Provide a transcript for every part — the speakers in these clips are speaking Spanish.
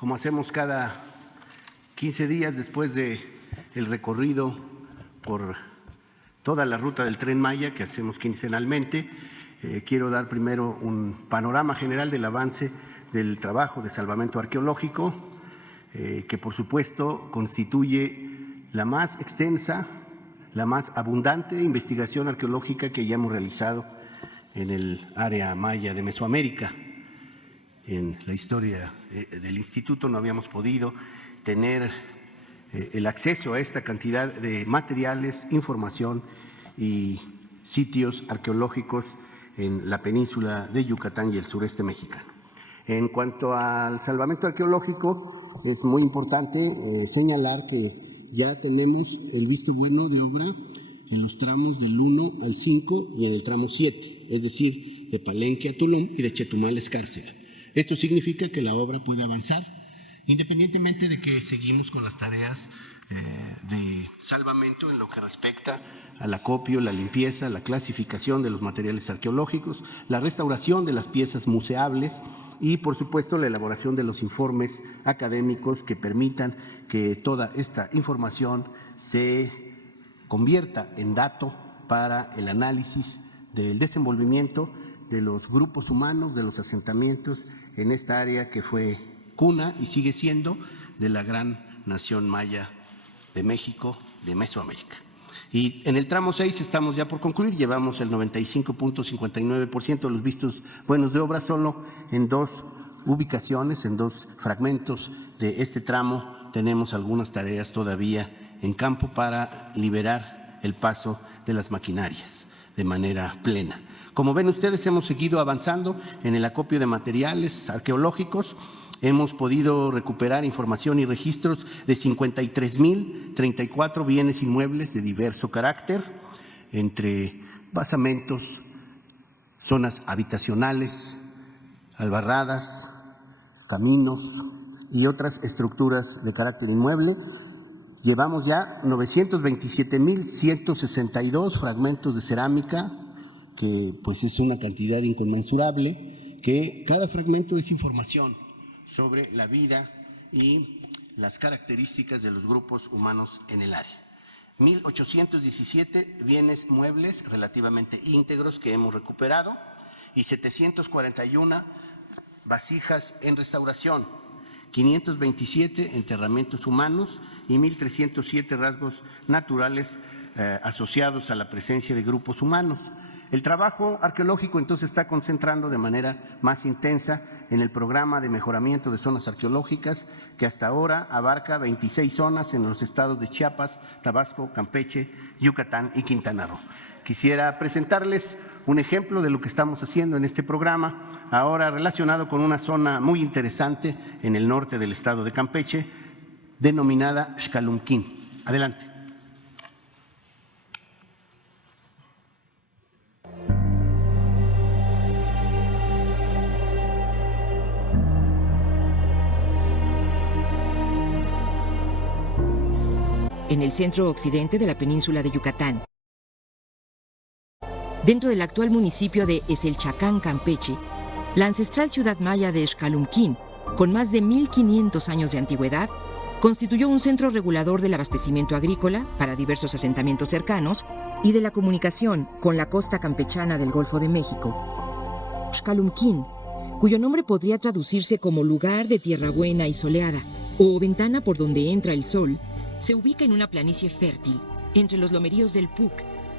como hacemos cada 15 días después de el recorrido por toda la ruta del Tren Maya que hacemos quincenalmente, quiero dar primero un panorama general del avance del trabajo de salvamento arqueológico, que por supuesto constituye la más extensa, la más abundante investigación arqueológica que ya hemos realizado en el área maya de Mesoamérica. En la historia del instituto no habíamos podido tener el acceso a esta cantidad de materiales, información y sitios arqueológicos en la península de Yucatán y el sureste mexicano. En cuanto al salvamento arqueológico, es muy importante señalar que ya tenemos el visto bueno de obra en los tramos del 1 al 5 y en el tramo 7, es decir, de Palenque a Tulum y de Chetumal a Escárcega. Esto significa que la obra puede avanzar, independientemente de que seguimos con las tareas de salvamento en lo que respecta al acopio, la limpieza, la clasificación de los materiales arqueológicos, la restauración de las piezas museables y, por supuesto, la elaboración de los informes académicos que permitan que toda esta información se convierta en dato para el análisis del desenvolvimiento de los grupos humanos, de los asentamientos en esta área que fue cuna y sigue siendo de la gran nación maya de México, de Mesoamérica. Y en el tramo 6 estamos ya por concluir, llevamos el 95.59% de los vistos buenos de obra solo en 2 ubicaciones, en 2 fragmentos de este tramo. Tenemos algunas tareas todavía en campo para liberar el paso de las maquinarias de manera plena. Como ven ustedes, hemos seguido avanzando en el acopio de materiales arqueológicos. Hemos podido recuperar información y registros de 53.034 bienes inmuebles de diverso carácter, entre basamentos, zonas habitacionales, albarradas, caminos y otras estructuras de carácter inmueble. Llevamos ya 927.162 fragmentos de cerámica, que pues es una cantidad inconmensurable, que cada fragmento es información sobre la vida y las características de los grupos humanos en el área. 1.817 bienes muebles relativamente íntegros que hemos recuperado y 741 vasijas en restauración, 527 enterramientos humanos y 1.307 rasgos naturales asociados a la presencia de grupos humanos. El trabajo arqueológico entonces está concentrando de manera más intensa en el programa de mejoramiento de zonas arqueológicas que hasta ahora abarca 26 zonas en los estados de Chiapas, Tabasco, Campeche, Yucatán y Quintana Roo. Quisiera presentarles un ejemplo de lo que estamos haciendo en este programa, ahora relacionado con una zona muy interesante en el norte del estado de Campeche, denominada Xcalumquín. Adelante. En el centro occidente de la península de Yucatán. Dentro del actual municipio de Eselchacán, Campeche, la ancestral ciudad maya de Xcalumquín, con más de 1.500 años de antigüedad, constituyó un centro regulador del abastecimiento agrícola para diversos asentamientos cercanos y de la comunicación con la costa campechana del Golfo de México. Xcalumquín, cuyo nombre podría traducirse como lugar de tierra buena y soleada o ventana por donde entra el sol, se ubica en una planicie fértil entre los lomeríos del Puc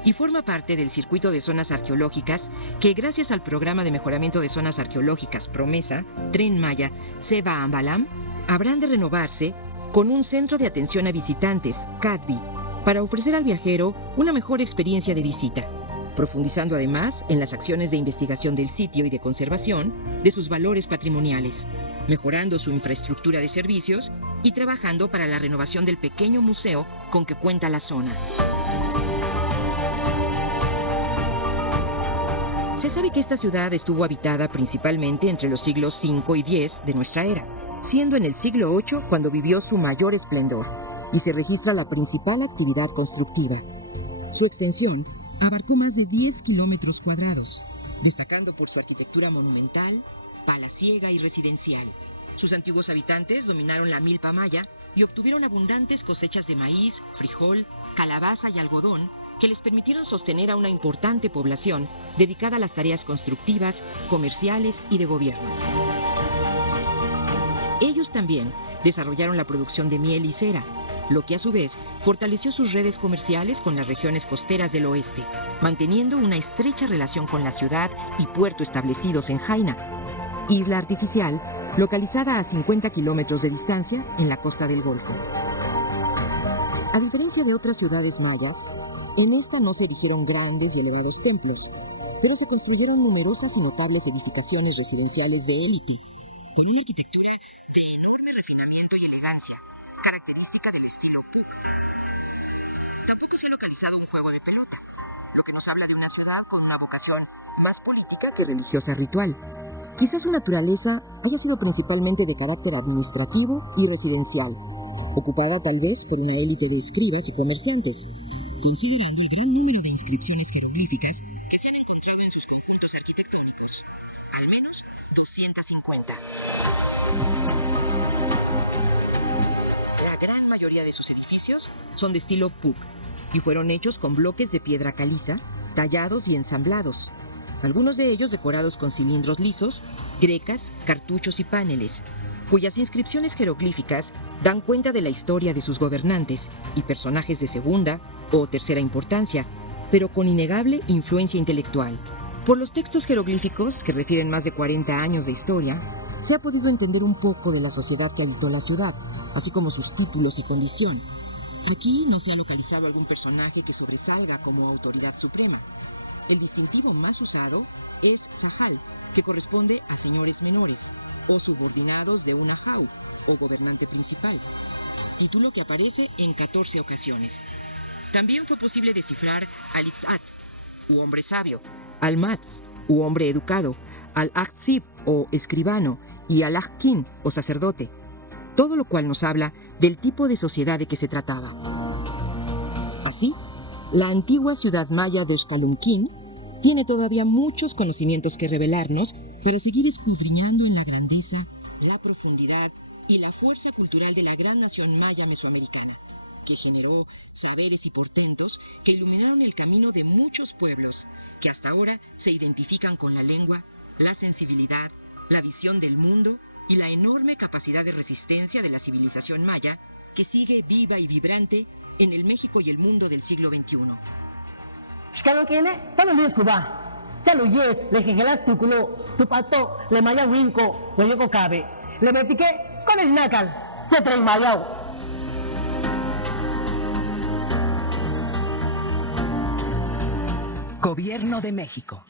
y forma parte del circuito de zonas arqueológicas que, gracias al programa de mejoramiento de zonas arqueológicas Promesa, Tren Maya, Seba Ambalam, habrán de renovarse con un centro de atención a visitantes, CADVI, para ofrecer al viajero una mejor experiencia de visita, profundizando además en las acciones de investigación del sitio y de conservación de sus valores patrimoniales, mejorando su infraestructura de servicios y trabajando para la renovación del pequeño museo con que cuenta la zona. Se sabe que esta ciudad estuvo habitada principalmente entre los siglos V y X de nuestra era, siendo en el siglo VIII cuando vivió su mayor esplendor, y se registra la principal actividad constructiva. Su extensión abarcó más de 10 kilómetros cuadrados, destacando por su arquitectura monumental, palaciega y residencial, Sus antiguos habitantes dominaron la milpa maya y obtuvieron abundantes cosechas de maíz, frijol, calabaza y algodón que les permitieron sostener a una importante población dedicada a las tareas constructivas, comerciales y de gobierno. Ellos también desarrollaron la producción de miel y cera, lo que a su vez fortaleció sus redes comerciales con las regiones costeras del oeste, manteniendo una estrecha relación con la ciudad y puerto establecidos en Jaina, isla artificial localizada a 50 kilómetros de distancia en la costa del Golfo. A diferencia de otras ciudades mayas, en esta no se erigieron grandes y elevados templos, pero se construyeron numerosas y notables edificaciones residenciales de élite, con una arquitectura de enorme refinamiento y elegancia, característica del estilo Puuc. Tampoco se ha localizado un juego de pelota, lo que nos habla de una ciudad con una vocación más política que religiosa ritual. Quizás su naturaleza haya sido principalmente de carácter administrativo y residencial, ocupada tal vez por una élite de escribas y comerciantes, considerando el gran número de inscripciones jeroglíficas que se han encontrado en sus conjuntos arquitectónicos, al menos 250. La gran mayoría de sus edificios son de estilo Puuc y fueron hechos con bloques de piedra caliza, tallados y ensamblados, algunos de ellos decorados con cilindros lisos, grecas, cartuchos y paneles, cuyas inscripciones jeroglíficas dan cuenta de la historia de sus gobernantes y personajes de segunda o tercera importancia, pero con innegable influencia intelectual. Por los textos jeroglíficos, que refieren más de 40 años de historia, se ha podido entender un poco de la sociedad que habitó la ciudad, así como sus títulos y condición. Aquí no se ha localizado algún personaje que sobresalga como autoridad suprema. El distintivo más usado es Sahal, que corresponde a señores menores o subordinados de una jau o gobernante principal, título que aparece en 14 ocasiones. También fue posible descifrar al Itzat, u hombre sabio, al Matz, u hombre educado, al Aktsib, o escribano, y al Ahkin, o sacerdote, todo lo cual nos habla del tipo de sociedad de que se trataba. Así, la antigua ciudad maya de Xcalumquín tiene todavía muchos conocimientos que revelarnos para seguir escudriñando en la grandeza, la profundidad y la fuerza cultural de la gran nación maya mesoamericana, que generó saberes y portentos que iluminaron el camino de muchos pueblos que hasta ahora se identifican con la lengua, la sensibilidad, la visión del mundo y la enorme capacidad de resistencia de la civilización maya que sigue viva y vibrante en el México y el mundo del siglo XXI. Xcaloquine, tano luis cuba. Talo yes, le jejelas tu culo, tu pato, le maya winco, hueco cabe. Le metique con el nacal, te traen mayao. Gobierno de México.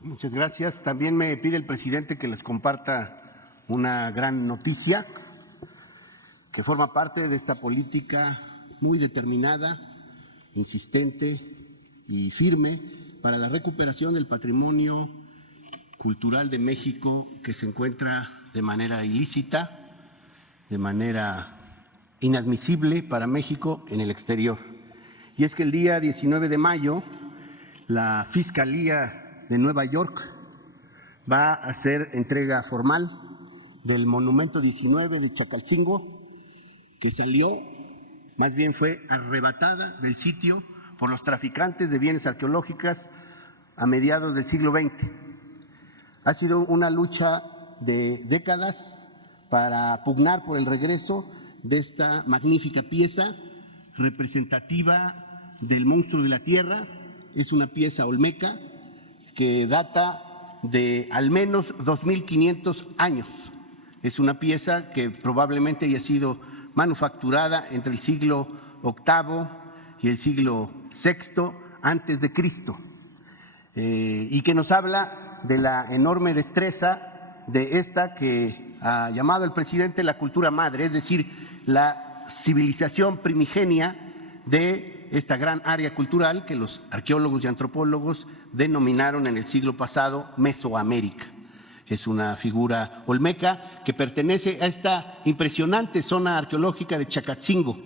Muchas gracias. También me pide el presidente que les comparta una gran noticia que forma parte de esta política muy determinada, insistente y firme para la recuperación del patrimonio cultural de México que se encuentra de manera ilícita, de manera inadmisible para México en el exterior. Y es que el día 19 de mayo, la Fiscalía de Nueva York va a hacer entrega formal del Monumento 19 de Chacalcingo, que salió, más bien fue arrebatada del sitio por los traficantes de bienes arqueológicos a mediados del siglo XX. Ha sido una lucha de décadas para pugnar por el regreso de esta magnífica pieza representativa del monstruo de la tierra. Es una pieza olmeca que data de al menos 2.500 años. Es una pieza que probablemente haya sido manufacturada entre el siglo VIII y el siglo VI antes de Cristo, y que nos habla de la enorme destreza de esta que ha llamado el presidente la cultura madre, es decir, la civilización primigenia de esta gran área cultural que los arqueólogos y antropólogos denominaron en el siglo pasado Mesoamérica. Es una figura olmeca que pertenece a esta impresionante zona arqueológica de Chacalcingo.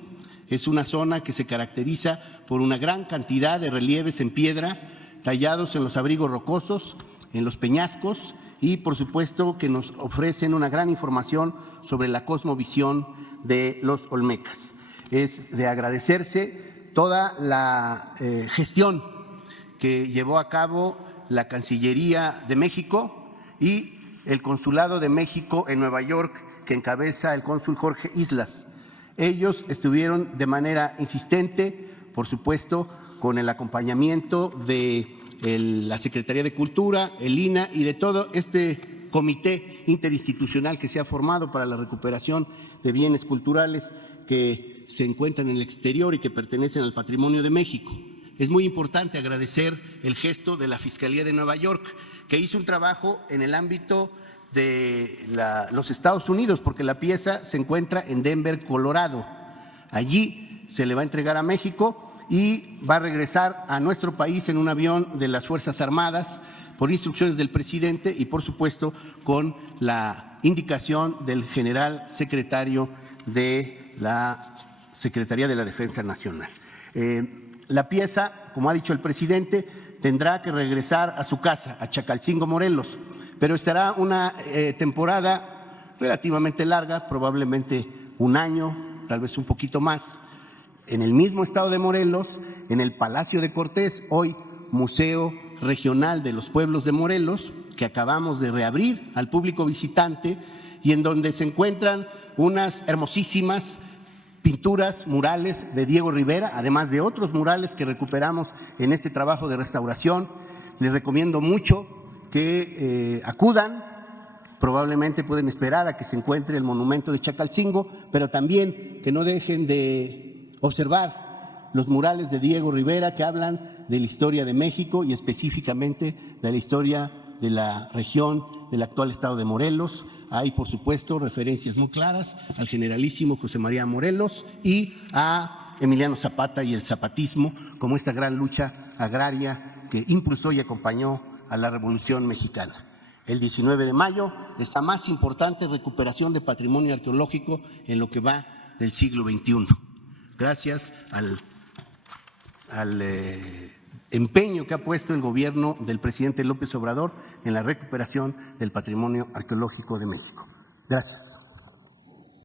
Es una zona que se caracteriza por una gran cantidad de relieves en piedra tallados en los abrigos rocosos, en los peñascos y por supuesto que nos ofrecen una gran información sobre la cosmovisión de los olmecas. Es de agradecerse toda la gestión que llevó a cabo la Cancillería de México y el Consulado de México en Nueva York, que encabeza el cónsul Jorge Islas. Ellos estuvieron de manera insistente, por supuesto, con el acompañamiento de la Secretaría de Cultura, el INAH y de todo este comité interinstitucional que se ha formado para la recuperación de bienes culturales que se encuentran en el exterior y que pertenecen al patrimonio de México. Es muy importante agradecer el gesto de la Fiscalía de Nueva York, que hizo un trabajo en el ámbito de los Estados Unidos, porque la pieza se encuentra en Denver, Colorado. Allí se le va a entregar a México y va a regresar a nuestro país en un avión de las Fuerzas Armadas por instrucciones del presidente y, por supuesto, con la indicación del general secretario de la Secretaría de la Defensa Nacional. La pieza, como ha dicho el presidente, tendrá que regresar a su casa, a Chacalcingo, Morelos, pero estará una temporada relativamente larga, probablemente un año, tal vez un poquito más, en el mismo estado de Morelos, en el Palacio de Cortés, hoy Museo Regional de los Pueblos de Morelos, que acabamos de reabrir al público visitante y en donde se encuentran unas hermosísimas pinturas, murales de Diego Rivera, además de otros murales que recuperamos en este trabajo de restauración. Les recomiendo mucho que acudan, probablemente pueden esperar a que se encuentre el monumento de Chacalcingo, pero también que no dejen de observar los murales de Diego Rivera que hablan de la historia de México y específicamente de la historia de la región del actual estado de Morelos. Hay, por supuesto, referencias muy claras al generalísimo José María Morelos y a Emiliano Zapata y el zapatismo como esta gran lucha agraria que impulsó y acompañó a la Revolución Mexicana. El 19 de mayo es la más importante recuperación de patrimonio arqueológico en lo que va del siglo XXI. Gracias al empeño que ha puesto el gobierno del presidente López Obrador en la recuperación del patrimonio arqueológico de México. Gracias.